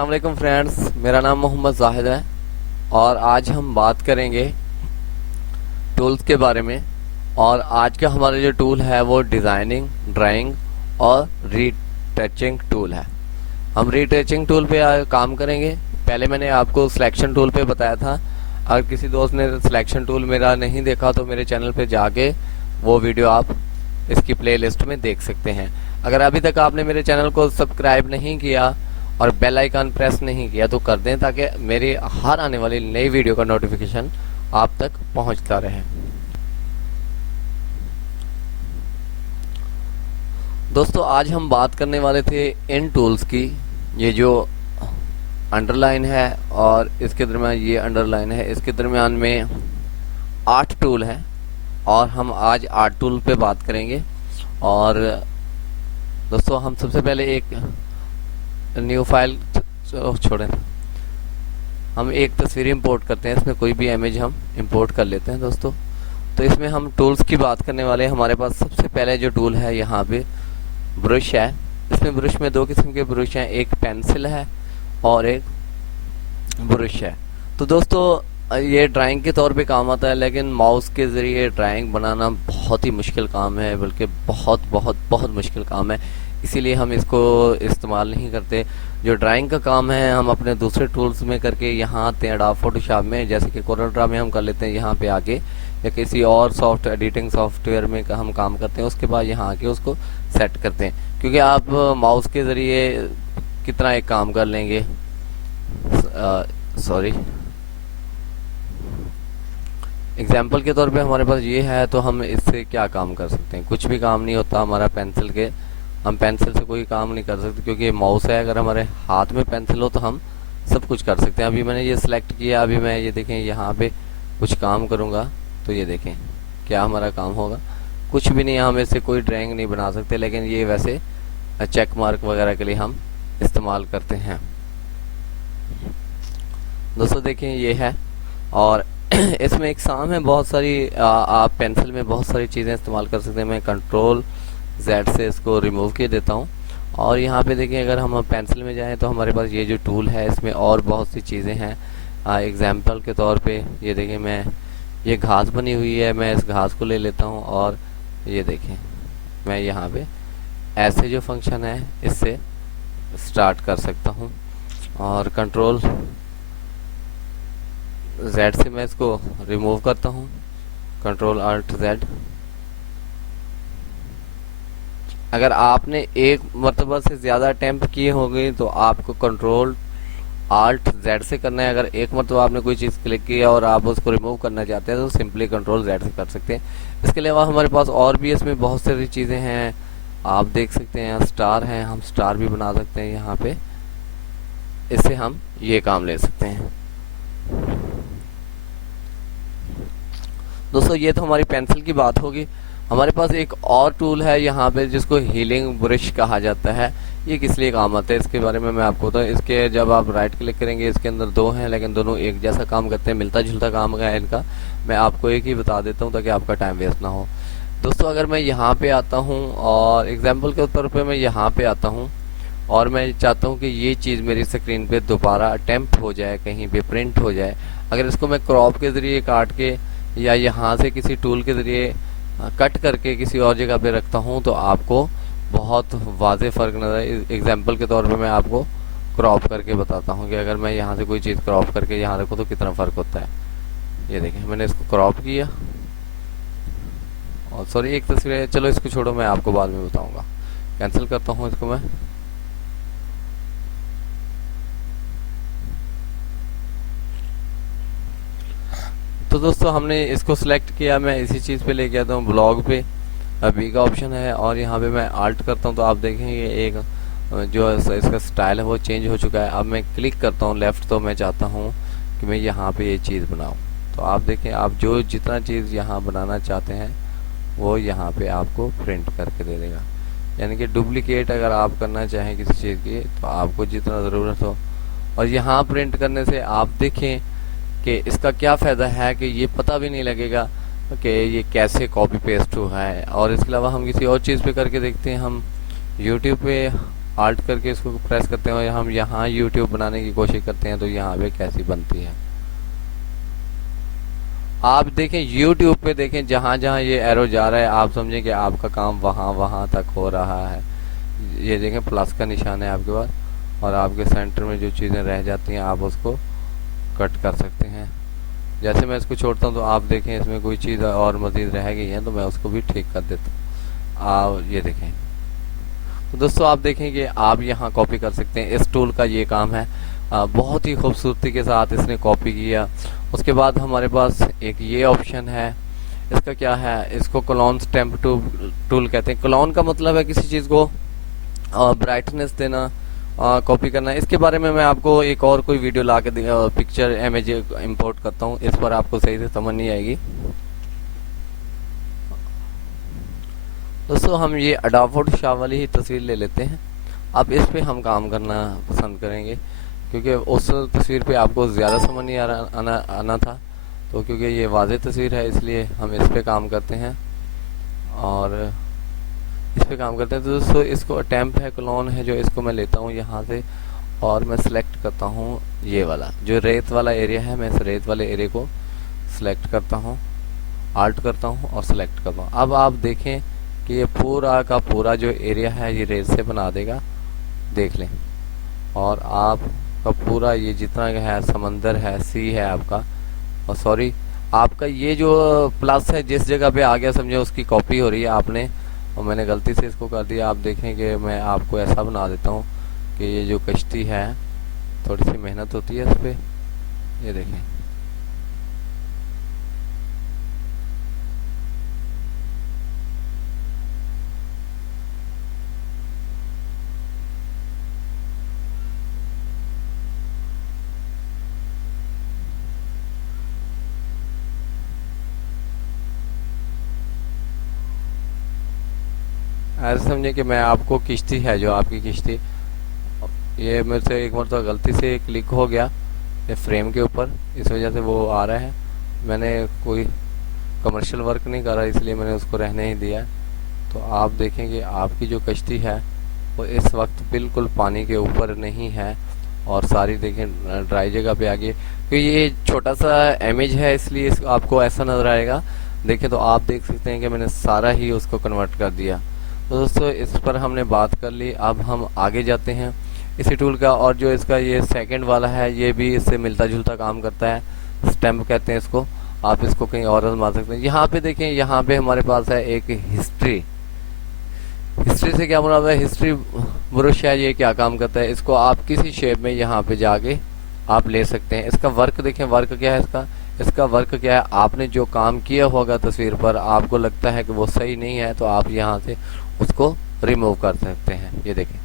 अस्सलाम वालेकुम फ्रेंड्स, मेरा नाम मोहम्मद जाहिद है और आज हम बात करेंगे टूल्स के बारे में। और आज का हमारा जो टूल है वो डिज़ाइनिंग, ड्राइंग और रीटचिंग टूल है। हम रीटचिंग टूल पे काम करेंगे। पहले मैंने आपको सिलेक्शन टूल पे बताया था। अगर किसी दोस्त ने सिलेक्शन टूल मेरा नहीं देखा तो मेरे चैनल पे जाके वो वीडियो आप इसकी प्लेलिस्ट में देख सकते हैं। अगर अभी तक आपने मेरे चैनल को सब्सक्राइब नहीं किया और बेल आइकन प्रेस नहीं किया तो कर दें, ताकि मेरी हर आने वाली नई वीडियो का नोटिफिकेशन आप तक पहुंचता रहे। दोस्तों, आज हम बात करने वाले थे इन टूल्स की। ये जो अंडरलाइन है और इसके दरमियान ये अंडरलाइन है, इसके दरमियान में 8 टूल हैं और हम आज 8 टूल पे बात करेंगे। और दोस्तों, हम सबसे पहले एक न्यू फाइल छोड़ें, हम एक तस्वीर इंपोर्ट करते हैं। इसमें कोई भी इमेज हम इंपोर्ट कर लेते हैं दोस्तों। तो इसमें हम टूल्स की बात करने वाले हैं। हमारे पास सबसे पहले जो टूल है यहाँ पे ब्रश है। इसमें ब्रश में 2 किस्म के ब्रश हैं, एक पेंसिल है और एक ब्रश है। तो दोस्तों, ये ड्राइंग के तौर पे काम आता है, लेकिन माउस के ज़रिए ड्राइंग बनाना बहुत ही मुश्किल काम है, बल्कि बहुत बहुत बहुत मुश्किल काम है। इसीलिए हम इसको इस्तेमाल नहीं करते। जो ड्राइंग का काम है हम अपने दूसरे टूल्स में करके यहाँ आते हैं एडोब फोटोशॉप में, जैसे कि कोरल ड्रा में हम कर लेते हैं यहाँ पे आके, या किसी और एडिटिंग सॉफ्टवेयर में हम काम करते हैं। उसके बाद यहाँ आके उसको सेट करते हैं, क्योंकि आप माउस के ज़रिए कितना एक काम कर लेंगे। सॉरी, एग्जाम्पल के तौर पे हमारे पास ये है, तो हम इससे क्या काम कर सकते हैं? कुछ भी काम नहीं होता हमारा पेंसिल के। हम पेंसिल से कोई काम नहीं कर सकते, क्योंकि ये माउस है। अगर हमारे हाथ में पेंसिल हो तो हम सब कुछ कर सकते हैं। अभी मैंने ये सिलेक्ट किया, अभी मैं ये देखें यहाँ पे कुछ काम करूँगा तो ये देखें क्या हमारा काम होगा। कुछ भी नहीं, हम इससे कोई ड्राइंग नहीं बना सकते, लेकिन ये वैसे चेक मार्क वगैरह के लिए हम इस्तेमाल करते हैं। दोस्तों देखें ये है, और इसमें एक साम है, बहुत सारी आप पेंसिल में बहुत सारी चीज़ें इस्तेमाल कर सकते हैं। मैं कंट्रोल Z से इसको रिमूव किए देता हूँ। और यहाँ पे देखें, अगर हम पेंसिल में जाएं तो हमारे पास ये जो टूल है इसमें और बहुत सी चीज़ें हैं। एग्जाम्पल के तौर पे ये देखें, मैं ये घास बनी हुई है, मैं इस घास को ले लेता हूँ और ये देखें मैं यहाँ पे ऐसे जो फंक्शन है इससे स्टार्ट कर सकता हूँ। और कंट्रोल Z से मैं इसको रिमूव करता हूँ, कंट्रोल Alt Z। अगर आपने एक मरतबा से ज़्यादा अटैम्प्ट किए होंगे तो आपको कंट्रोल Alt Z से करना है। अगर एक मरतबा आपने कोई चीज़ क्लिक किया और आप उसको रिमूव करना चाहते हैं तो सिंपली कंट्रोल Z से कर सकते हैं। इसके अलावा हमारे पास और भी इसमें बहुत सारी चीज़ें हैं, आप देख सकते हैं। स्टार हैं, हम स्टार भी बना सकते हैं यहाँ पे, इससे हम ये काम ले सकते हैं। दोस्तों, ये तो हमारी पेंसिल की बात होगी। हमारे पास एक और टूल है यहाँ पे जिसको हीलिंग ब्रश कहा जाता है। ये किस लिए काम आता है इसके बारे में मैं आपको बताऊँ। इसके जब आप राइट क्लिक करेंगे, इसके अंदर 2 हैं, लेकिन दोनों एक जैसा काम करते हैं, मिलता जुलता काम है इनका। मैं आपको एक ही बता देता हूँ ताकि आपका टाइम वेस्ट ना हो। दोस्तों, अगर मैं यहाँ पे आता हूँ और एग्जाम्पल के तौर पर मैं यहाँ पे आता हूँ और मैं चाहता हूँ कि ये चीज़ मेरी स्क्रीन पे दोबारा अटैम्प्ट हो जाए, कहीं पे प्रिंट हो जाए। अगर इसको मैं क्रॉप के ज़रिए काट के या यहाँ से किसी टूल के ज़रिए कट करके किसी और जगह पे रखता हूँ तो आपको बहुत वाज़ेह फ़र्क नज़र आए। एग्जाम्पल के तौर पे मैं आपको क्रॉप करके बताता हूँ कि अगर मैं यहाँ से कोई चीज़ क्रॉप करके यहाँ रखूँ तो कितना फ़र्क होता है। ये देखें, मैंने इसको क्रॉप किया। और सॉरी, एक तस्वीर है, चलो इसको छोड़ो, मैं आपको बाद में बताऊँगा। कैंसिल करता हूँ इसको मैं। तो दोस्तों, हमने इसको सिलेक्ट किया, मैं इसी चीज़ पे लेके आता हूँ ब्लॉग पे। बी का ऑप्शन है और यहाँ पे मैं आल्ट करता हूँ तो आप देखेंगे एक जो इसका स्टाइल है वो चेंज हो चुका है। अब मैं क्लिक करता हूँ लेफ़्ट, तो मैं चाहता हूँ कि मैं यहाँ पे ये चीज़ बनाऊँ। तो आप देखें, आप जो जितना चीज़ यहाँ बनाना चाहते हैं वो यहाँ पे आपको प्रिंट करके दे देगा। यानी कि डुप्लीकेट अगर आप करना चाहें किसी चीज़ की तो आपको जितना ज़रूरत हो। और यहाँ प्रिंट करने से आप देखें कि इसका क्या फ़ायदा है कि ये पता भी नहीं लगेगा कि ये कैसे कॉपी पेस्ट हुआ है। और इसके अलावा हम किसी और चीज़ पे करके देखते हैं। हम YouTube पे आल्ट करके इसको प्रेस करते हैं और हम यहाँ यूट्यूब बनाने की कोशिश करते हैं तो यहाँ पे कैसी बनती है। आप देखें यूट्यूब पे देखें, जहाँ जहाँ ये एरो जा रहा है आप समझें कि आपका काम वहाँ वहाँ तक हो रहा है। ये देखें प्लस का निशान है आपके पास और आपके सेंटर में जो चीज़ें रह जाती हैं आप उसको कट कर सकते हैं। जैसे मैं इसको छोड़ता हूँ तो आप देखें इसमें कोई चीज़ और मज़ीद रह गई है तो मैं उसको भी ठीक कर देता हूँ। आप ये देखें। तो दोस्तों आप देखें कि आप यहाँ कॉपी कर सकते हैं। इस टूल का ये काम है। बहुत ही खूबसूरती के साथ इसने कॉपी किया। उसके बाद हमारे पास एक ये ऑप्शन है, इसका क्या है, इसको क्लोन स्टैम्प टूल कहते हैं। क्लोन का मतलब है किसी चीज़ को ब्राइटनेस देना, कॉपी करना। इसके बारे में मैं आपको एक और कोई वीडियो ला के पिक्चर इमेज इंपोर्ट करता हूँ, इस पर आपको सही से समझ नहीं आएगी। दोस्तों हम ये अडोब फोटोशॉप वाली ही तस्वीर ले लेते हैं। अब इस पे हम काम करना पसंद करेंगे क्योंकि उस तस्वीर पे आपको ज़्यादा समझ नहीं आना था, तो क्योंकि ये वाज़ेह तस्वीर है इसलिए हम इस पे काम करते हैं और इस पे काम करते हैं। तो दोस्तों इसको अटैम्प्ट है, क्लोन है, जो इसको मैं लेता हूँ यहाँ से और मैं सिलेक्ट करता हूँ ये वाला जो रेत वाला एरिया है। मैं इस रेत वाले एरिया को सिलेक्ट करता हूँ, आल्ट करता हूँ और सिलेक्ट करता हूँ। अब आप देखें कि ये पूरा का पूरा जो एरिया है ये रेत से बना देगा, देख लें। और आपका पूरा ये जितना है समंदर है, सी है आपका, और सॉरी आपका ये जो प्लस है जिस जगह पे आ गया समझे उसकी कॉपी हो रही है आपने, और मैंने गलती से इसको कर दिया। आप देखें कि मैं आपको ऐसा बना देता हूँ कि ये जो कश्ती है थोड़ी सी मेहनत होती है इस पर, ये देखें। ऐसे समझे कि मैं आपको किश्ती है जो आपकी किश्ती, ये मेरे से एक बार तो गलती से क्लिक हो गया ये फ्रेम के ऊपर, इस वजह से वो आ रहा है। मैंने कोई कमर्शियल वर्क नहीं करा इसलिए मैंने उसको रहने ही दिया। तो आप देखें कि आपकी जो कश्ती है वो इस वक्त बिल्कुल पानी के ऊपर नहीं है और सारी देखें ड्राई जगह पे आ गई। क्योंकि ये छोटा सा इमेज है इसलिए आपको ऐसा नजर आएगा। देखें तो आप देख सकते हैं कि मैंने सारा ही उसको कन्वर्ट कर दिया। तो दोस्तों इस पर हमने बात कर ली, अब हम आगे जाते हैं इसी टूल का। और जो इसका ये सेकंड वाला है ये भी इससे मिलता जुलता काम करता है, स्टैम्प कहते हैं इसको। आप इसको कहीं और आजमा सकते हैं। यहाँ पे देखें, यहाँ पे हमारे पास है एक हिस्ट्री। हिस्ट्री से क्या मतलब है, हिस्ट्री ब्रश है, ये क्या काम करता है, इसको आप किसी शेप में यहाँ पे जाके आप ले सकते हैं। इसका वर्क देखें, वर्क क्या है इसका वर्क क्या है, आपने जो काम किया होगा तस्वीर पर आपको लगता है कि वो सही नहीं है तो आप यहाँ से उसको रिमूव कर सकते हैं। ये देखें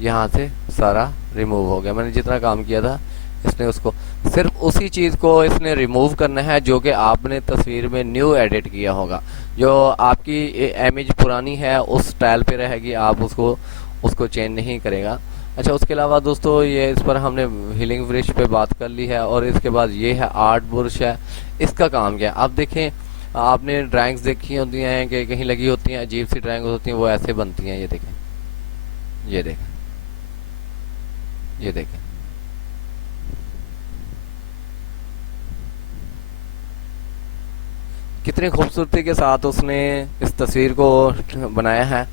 यहाँ से सारा रिमूव हो गया। मैंने जितना काम किया था इसने उसको सिर्फ उसी चीज़ को इसने रिमूव करना है जो कि आपने तस्वीर में न्यू एडिट किया होगा। जो आपकी इमेज पुरानी है उस स्टाइल पे रहेगी, आप उसको चेंज नहीं करेगा। अच्छा, उसके अलावा दोस्तों ये इस पर हमने हीलिंग ब्रश पे बात कर ली है। और इसके बाद ये है आर्ट ब्रश है, इसका काम क्या है आप देखें। आपने ड्राइंग्स देखी होती हैं कि कहीं लगी होती हैं, अजीब सी ड्राइंग्स होती हैं, वो ऐसे बनती हैं। ये देखें, ये देखें, ये देखें, कितनी खूबसूरती के साथ उसने इस तस्वीर को बनाया है।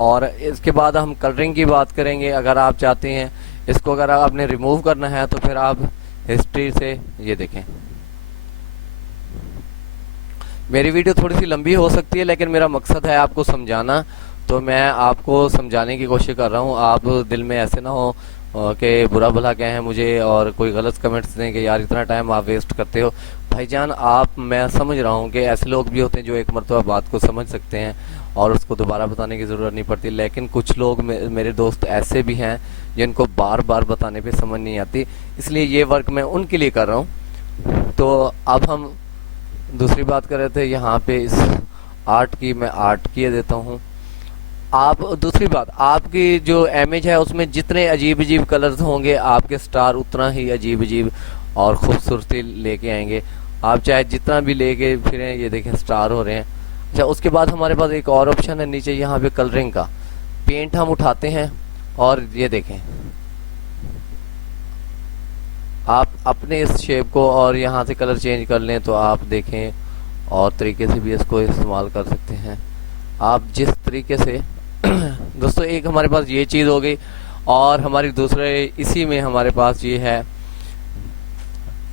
और इसके बाद हम कलरिंग की बात करेंगे। अगर आप चाहते हैं इसको अगर आपने रिमूव करना है तो फिर आप हिस्ट्री से, ये देखें। मेरी वीडियो थोड़ी सी लंबी हो सकती है लेकिन मेरा मकसद है आपको समझाना, तो मैं आपको समझाने की कोशिश कर रहा हूँ। आप दिल में ऐसे ना हो कि बुरा भला कहें मुझे और कोई गलत कमेंट्स दें कि यार इतना टाइम आप वेस्ट करते हो। भाईजान आप, मैं समझ रहा हूँ कि ऐसे लोग भी होते हैं जो एक मरतबा बात को समझ सकते हैं और उसको दोबारा बताने की ज़रूरत नहीं पड़ती, लेकिन कुछ लोग मेरे दोस्त ऐसे भी हैं जिनको बार बार बताने पे समझ नहीं आती, इसलिए ये वर्क मैं उनके लिए कर रहा हूँ। तो अब हम दूसरी बात कर रहे थे यहाँ पे इस आर्ट की, मैं आर्ट किए देता हूँ। आप दूसरी बात, आपकी जो इमेज है उसमें जितने अजीब अजीब कलर्स होंगे आपके स्टार उतना ही अजीब अजीब और खूबसूरती लेके आएंगे। आप चाहे जितना भी लेके फिरें, ये देखें स्टार हो रहे हैं। अच्छा, उसके बाद हमारे पास एक और ऑप्शन है नीचे यहाँ पे कलरिंग का। पेंट हम उठाते हैं और ये देखें आप अपने इस शेप को और यहाँ से कलर चेंज कर लें तो आप देखें और तरीके से भी इसको इस्तेमाल कर सकते हैं आप जिस तरीके से दोस्तों एक हमारे पास ये चीज़ हो गई और हमारी दूसरे इसी में हमारे पास ये है,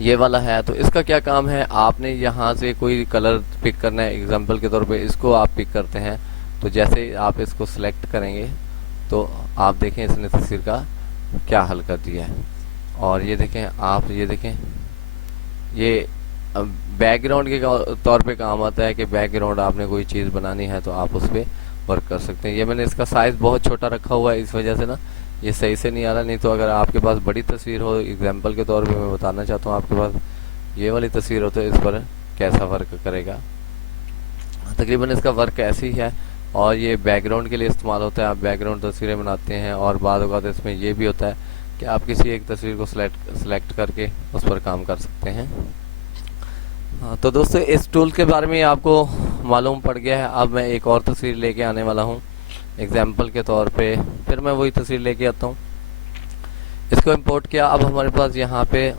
ये वाला है। तो इसका क्या काम है, आपने यहाँ से कोई कलर पिक करना है, एग्जांपल के तौर पे इसको आप पिक करते हैं। तो जैसे आप इसको सिलेक्ट करेंगे तो आप देखें इसने तस्वीर का क्या हल कर दिया है। और ये देखें आप, ये देखें ये बैकग्राउंड के तौर पे काम आता है कि बैकग्राउंड आपने कोई चीज़ बनानी है तो आप उस पर वर्क कर सकते हैं। ये मैंने इसका साइज़ बहुत छोटा रखा हुआ है, इस वजह से ना ये सही से नहीं आ रहा। नहीं तो अगर आपके पास बड़ी तस्वीर हो, एग्जांपल के तौर पे मैं बताना चाहता हूँ, आपके पास ये वाली तस्वीर हो तो इस पर कैसा वर्क करेगा। तकरीबन इसका वर्क ऐसी ही है और ये बैकग्राउंड के लिए इस्तेमाल होता है। आप बैकग्राउंड तस्वीरें बनाते हैं और बाद औक़ात इसमें ये भी होता है कि आप किसी एक तस्वीर को सिलेक्ट करके उस पर काम कर सकते हैं। हाँ, तो दोस्तों इस टूल के बारे में आपको मालूम पड़ गया है। अब मैं एक और तस्वीर लेके आने वाला हूँ एग्जाम्पल के तौर पे, फिर मैं वही तस्वीर लेके आता हूँ। इसको इंपोर्ट किया। अब हमारे पास यहाँ पे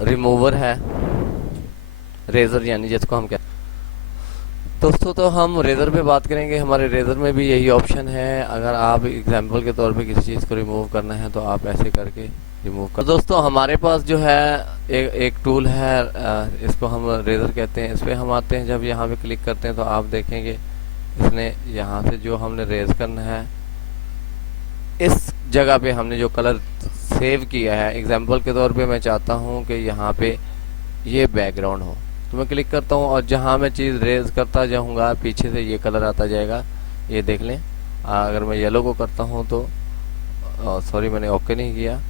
रिमूवर है, रेजर यानी जिसको हम कहते हैं दोस्तों। तो हम रेजर पे बात करेंगे। हमारे रेजर में भी यही ऑप्शन है। अगर आप एग्जाम्पल के तौर पे किसी चीज़ को रिमूव करना है तो आप ऐसे करके रिमूव कर। दोस्तों हमारे पास जो है एक टूल है, इसको हम रेजर कहते हैं। इस पर हम आते हैं, जब यहाँ पे क्लिक करते हैं तो आप देखेंगे इसने यहाँ से जो हमने रेज करना है, इस जगह पे हमने जो कलर सेव किया है, एग्जाम्पल के तौर पे मैं चाहता हूँ कि यहाँ पे ये बैकग्राउंड हो, तो मैं क्लिक करता हूँ और जहाँ मैं चीज़ रेज करता जाऊँगा पीछे से ये कलर आता जाएगा। ये देख लें। अगर मैं येलो को करता हूँ तो सॉरी मैंने ओके नहीं किया,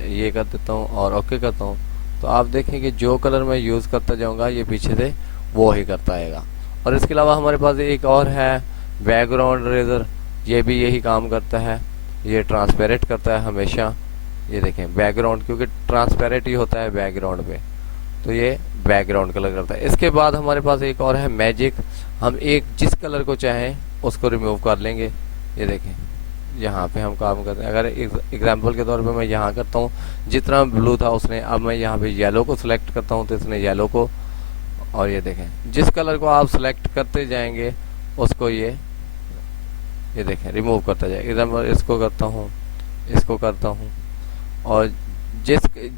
ये कर देता हूँ और ओके करता हूँ तो आप देखेंगे जो कलर मैं यूज़ करता जाऊँगा ये पीछे से वो ही करता आएगा। और इसके अलावा हमारे पास एक और है बैकग्राउंड रेजर, ये भी यही काम करता है। ये ट्रांसपेरेंट करता है हमेशा। ये देखें बैकग्राउंड, क्योंकि ट्रांसपेरेंट ही होता है बैकग्राउंड पे, तो ये बैकग्राउंड कलर करता है। इसके बाद हमारे पास एक और है मैजिक। हम एक जिस कलर को चाहें उसको रिमूव कर लेंगे। ये देखें यहाँ पे हम काम करते हैं। अगर एग्जाम्पल के तौर पे मैं यहाँ करता हूँ, जितना ब्लू था उसने, अब मैं यहाँ पे येलो को सिलेक्ट करता हूँ तो इसने येलो को, और ये देखें जिस कलर को आप सिलेक्ट करते जाएंगे उसको ये देखें रिमूव करता जाएगा। एग्जाम्पल इसको करता हूँ, इसको करता हूँ और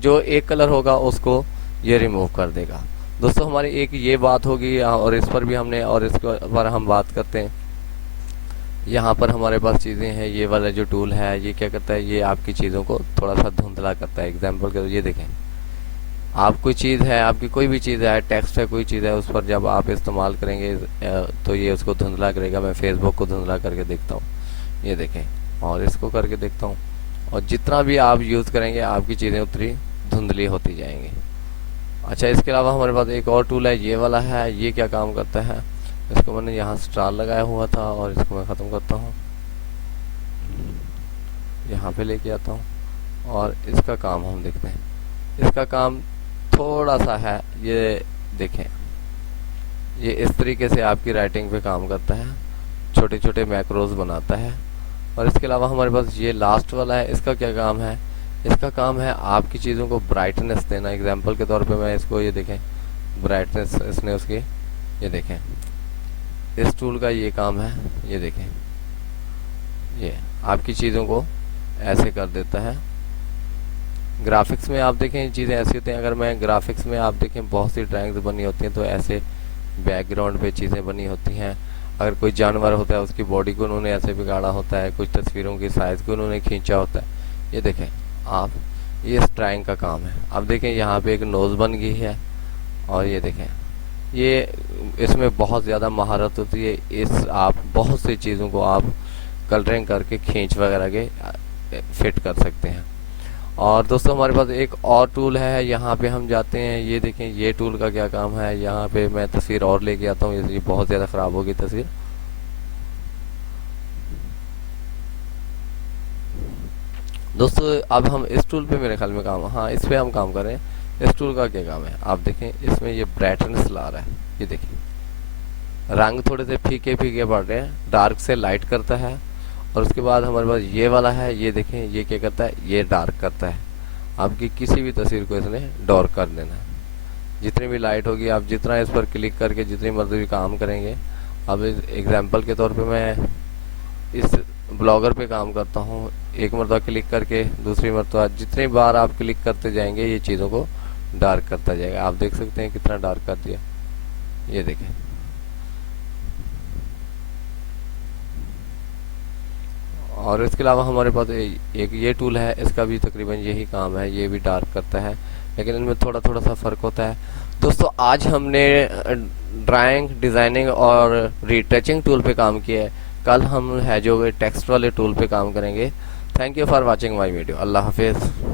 जो एक कलर होगा उसको ये रिमूव कर देगा। दोस्तों हमारी एक ये बात होगी और इस पर भी हमने, और इस पर हम बात करते हैं। यहाँ पर हमारे पास चीज़ें हैं। ये वाला जो टूल है ये क्या करता है, ये आपकी चीज़ों को थोड़ा सा धुंधला करता है। एग्जाम्पल के ये देखें, आप कोई चीज़ है, आपकी कोई भी चीज़ है, टेक्स्ट है, कोई चीज़ है, उस पर जब आप इस्तेमाल करेंगे तो ये उसको धुंधला करेगा। मैं फेसबुक को धुंधला करके देखता हूँ, ये देखें, और इसको करके देखता हूँ, और जितना भी आप यूज़ करेंगे आपकी चीज़ें उतनी धुंधली होती जाएंगी। अच्छा, इसके अलावा हमारे पास एक और टूल है, ये वाला है। ये क्या काम करता है, इसको मैंने यहाँ स्टार लगाया हुआ था और इसको मैं ख़त्म करता हूँ, यहाँ पे लेके आता हूँ और इसका काम हम देखते हैं। इसका काम थोड़ा सा है, ये देखें, ये इस तरीके से आपकी राइटिंग पे काम करता है, छोटे छोटे मैक्रोज बनाता है। और इसके अलावा हमारे पास ये लास्ट वाला है। इसका क्या काम है, इसका काम है आपकी चीज़ों को ब्राइटनेस देना। एग्जाम्पल के तौर पे मैं इसको, ये देखें ब्राइटनेस इसने उसकी, ये देखें इस टूल का ये काम है। ये देखें ये आपकी चीज़ों को ऐसे कर देता है। ग्राफिक्स में आप देखें चीज़ें ऐसी होती हैं। अगर मैं ग्राफिक्स में आप देखें बहुत सी ड्राइंग्स बनी होती हैं तो ऐसे बैकग्राउंड पे चीज़ें बनी होती हैं। अगर कोई जानवर होता है उसकी बॉडी को उन्होंने ऐसे बिगाड़ा होता है, कुछ तस्वीरों की साइज़ को उन्होंने खींचा होता है। ये देखें आप, ये इस ड्राइंग का काम है। अब देखें यहाँ पे एक नोज़ बन गई है और ये देखें, ये इसमें बहुत ज़्यादा महारत होती है। इस आप बहुत सी चीज़ों को आप कलरिंग करके खींच वगैरह के फिट कर सकते हैं। और दोस्तों हमारे पास एक और टूल है, यहाँ पे हम जाते हैं। ये देखें ये टूल का क्या काम है। यहाँ पे मैं तस्वीर और लेके आता हूँ, ये बहुत ज़्यादा ख़राब होगी तस्वीर। दोस्तों अब हम इस टूल पे मेरे ख्याल में काम, हाँ इस पे हम काम कर रहे हैं। इस टूल का क्या काम है, आप देखें इसमें ये ब्राइटनेस ला रहा है। ये देखिए रंग थोड़े से फीके फीके पड़ रहे हैं, डार्क से लाइट करता है और उसके बाद हमारे पास ये वाला है, ये देखें ये क्या करता है, ये डार्क करता है। आपकी किसी भी तस्वीर को इसने डार्क कर देना है। जितनी भी लाइट होगी, आप जितना इस पर क्लिक करके जितनी मर्जी काम करेंगे। अब एग्जांपल के तौर पे मैं इस ब्लॉगर पे काम करता हूँ, एक मरतबा क्लिक करके दूसरी मरतबा जितनी बार आप क्लिक करते जाएंगे ये चीज़ों को डार्क करता जाएगा। आप देख सकते हैं कितना डार्क कर दिया, ये देखें। और इसके अलावा हमारे पास एक ये टूल है, इसका भी तकरीबन यही काम है, ये भी डार्क करता है, लेकिन इनमें थोड़ा थोड़ा सा फ़र्क होता है। दोस्तों आज हमने ड्राइंग, डिज़ाइनिंग और रीटचिंग टूल पे काम किया है। कल हम है जो टेक्स्ट वाले टूल पे काम करेंगे। Thank you for watching my video. अल्लाह हाफिज़।